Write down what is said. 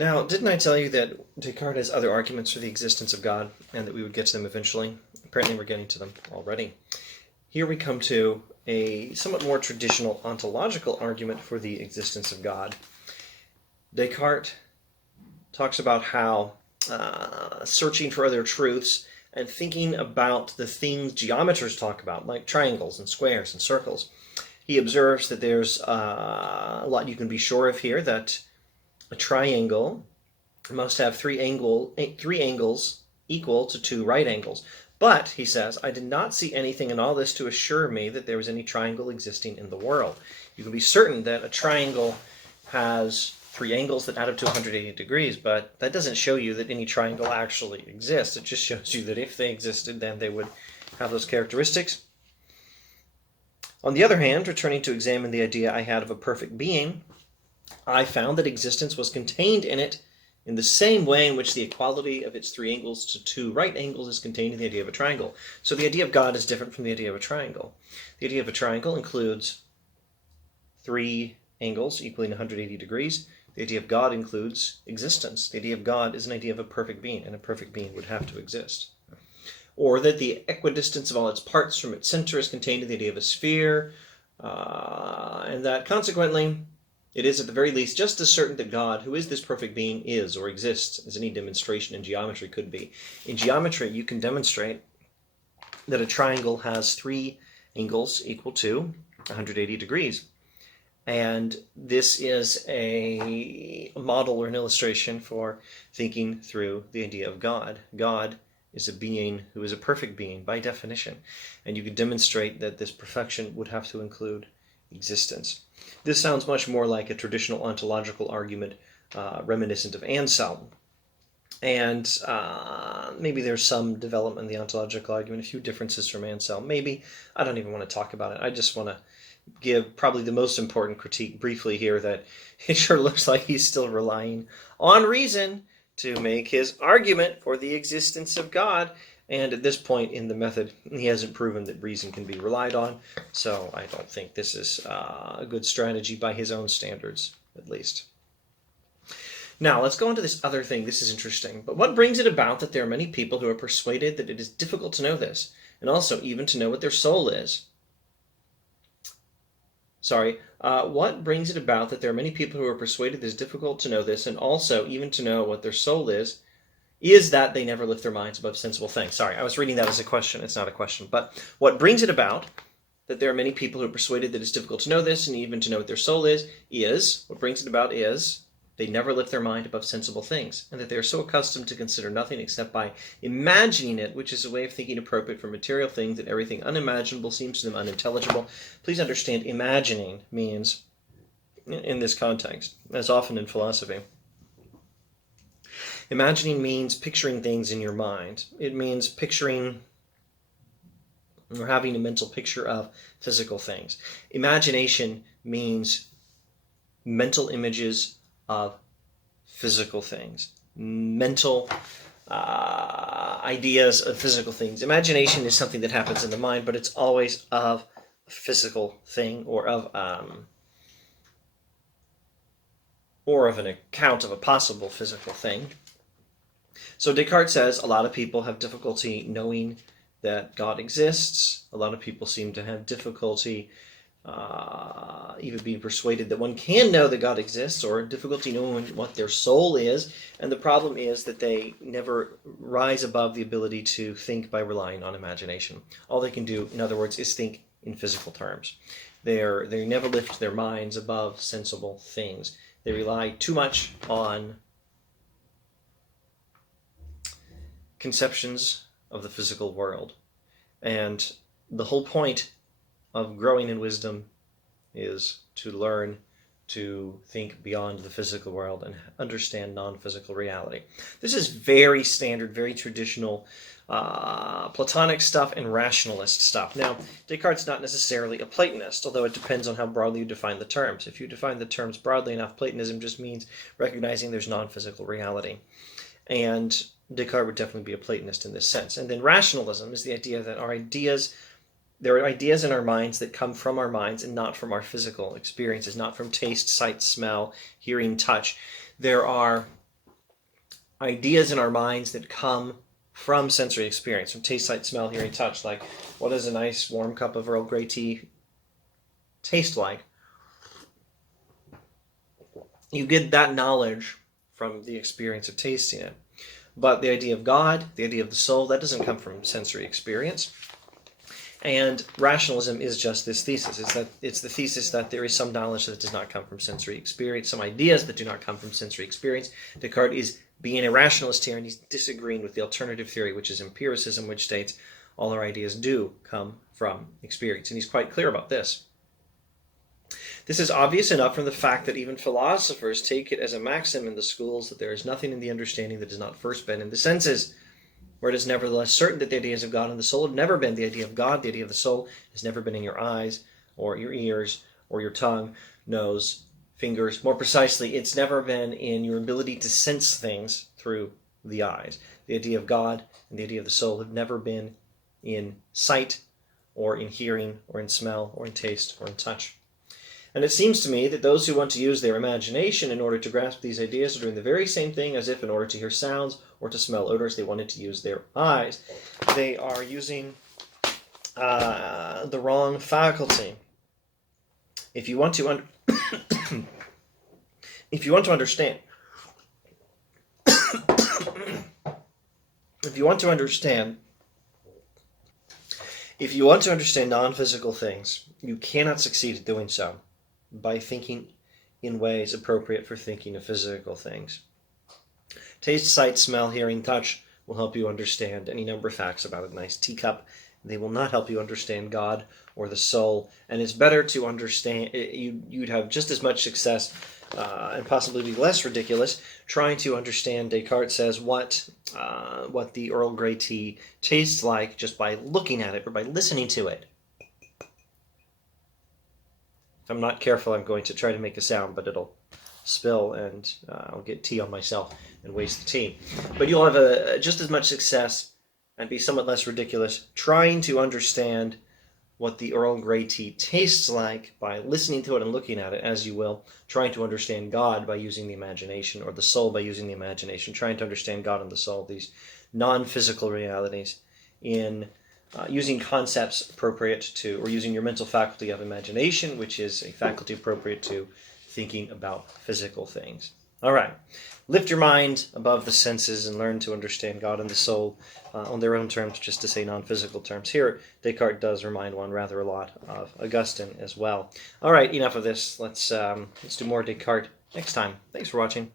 Now, didn't I tell you that Descartes has other arguments for the existence of God, and that we would get to them eventually? Apparently we're getting to them already. Here we come to a somewhat more traditional ontological argument for the existence of God. Descartes talks about how searching for other truths and thinking about the things geometers talk about, like triangles and squares and circles. He observes that there's a lot you can be sure of here, that a triangle must have three angles equal to 2 right angles. But, he says, I did not see anything in all this to assure me that there was any triangle existing in the world. You can be certain that a triangle has 3 angles that add up to 180 degrees, but that doesn't show you that any triangle actually exists. It just shows you that if they existed, then they would have those characteristics. On the other hand, returning to examine the idea I had of a perfect being, I found that existence was contained in it in the same way in which the equality of its 3 angles to 2 right angles is contained in the idea of a triangle. So the idea of God is different from the idea of a triangle. The idea of a triangle includes 3 angles equaling 180 degrees. The idea of God includes existence. The idea of God is an idea of a perfect being, and a perfect being would have to exist. Or that the equidistance of all its parts from its center is contained in the idea of a sphere, and that consequently it is at the very least just as certain that God, who is this perfect being, is or exists as any demonstration in geometry could be. In geometry, you can demonstrate that a triangle has 3 angles equal to 180 degrees. And this is a model or an illustration for thinking through the idea of God. God is a being who is a perfect being by definition. And you can demonstrate that this perfection would have to include existence. This sounds much more like a traditional ontological argument reminiscent of Anselm. And maybe there's some development in the ontological argument, a few differences from Anselm. Maybe. I don't even want to talk about it. I just want to give probably the most important critique briefly here, that it sure looks like he's still relying on reason to make his argument for the existence of God. And at this point in the method, he hasn't proven that reason can be relied on, so I don't think this is a good strategy by his own standards, at least. Now, let's go into this other thing. This is interesting. But what brings it about that there are many people who are persuaded that it is difficult to know this, and also even to know what their soul is? What brings it about that there are many people who are persuaded that it is difficult to know this, and also even to know what their soul is that they never lift their minds above sensible things? Sorry, I was reading that as a question. It's not a question. But what brings it about that there are many people who are persuaded that it's difficult to know this, and even to know what their soul is what brings it about is they never lift their mind above sensible things, and that they are so accustomed to consider nothing except by imagining it, which is a way of thinking appropriate for material things, that everything unimaginable seems to them unintelligible. Please understand, imagining means, in this context, as often in philosophy, imagining means picturing things in your mind. It means picturing or having a mental picture of physical things. Imagination means mental images of physical things, mental ideas of physical things. Imagination is something that happens in the mind, but it's always of a physical thing, or of an account of a possible physical thing. So Descartes says a lot of people have difficulty knowing that God exists. A lot of people seem to have difficulty even being persuaded that one can know that God exists, or difficulty knowing what their soul is. And the problem is that they never rise above the ability to think by relying on imagination. All they can do, in other words, is think in physical terms. They never lift their minds above sensible things. They rely too much on conceptions of the physical world. And the whole point of growing in wisdom is to learn to think beyond the physical world and understand non-physical reality. This is very standard, very traditional Platonic stuff and rationalist stuff. Now, Descartes is not necessarily a Platonist, although it depends on how broadly you define the terms. If you define the terms broadly enough, Platonism just means recognizing there's non-physical reality. And Descartes would definitely be a Platonist in this sense. And then rationalism is the idea that there are ideas in our minds that come from our minds and not from our physical experiences, not from taste, sight, smell, hearing, touch. There are ideas in our minds that come from sensory experience, from taste, sight, smell, hearing, touch. Like, what does a nice warm cup of Earl Grey tea taste like? You get that knowledge from the experience of tasting it. But the idea of God, the idea of the soul, that doesn't come from sensory experience. And rationalism is just this thesis. It's the thesis that there is some knowledge that does not come from sensory experience, some ideas that do not come from sensory experience. Descartes is being a rationalist here, and he's disagreeing with the alternative theory, which is empiricism, which states all our ideas do come from experience. And he's quite clear about this. This is obvious enough from the fact that even philosophers take it as a maxim in the schools that there is nothing in the understanding that has not first been in the senses, where it is nevertheless certain that the ideas of God and the soul have never been. The idea of God, the idea of the soul, has never been in your eyes, or your ears, or your tongue, nose, fingers. More precisely, it's never been in your ability to sense things through the eyes. The idea of God and the idea of the soul have never been in sight, or in hearing, or in smell, or in taste, or in touch. And it seems to me that those who want to use their imagination in order to grasp these ideas are doing the very same thing as if in order to hear sounds or to smell odors they wanted to use their eyes. They are using the wrong faculty. If you want to understand if you want to understand non-physical things, you cannot succeed at doing so by thinking in ways appropriate for thinking of physical things. Taste, sight, smell, hearing, touch will help you understand any number of facts about a nice teacup. They will not help you understand God or the soul, and it's better to understand. You'd have just as much success and possibly be less ridiculous trying to understand, Descartes says, what the Earl Grey tea tastes like just by looking at it or by listening to it. If I'm not careful, I'm going to try to make a sound, but it'll spill and I'll get tea on myself and waste the tea. But you'll have just as much success and be somewhat less ridiculous trying to understand what the Earl Grey tea tastes like by listening to it and looking at it, as you will, trying to understand God by using the imagination, or the soul by using the imagination, trying to understand God and the soul, these non-physical realities, in using concepts appropriate to, or using your mental faculty of imagination, which is a faculty appropriate to thinking about physical things. All right. Lift your mind above the senses and learn to understand God and the soul on their own terms, just to say non-physical terms. Here, Descartes does remind one rather a lot of Augustine as well. All right, enough of this. Let's do more Descartes next time. Thanks for watching.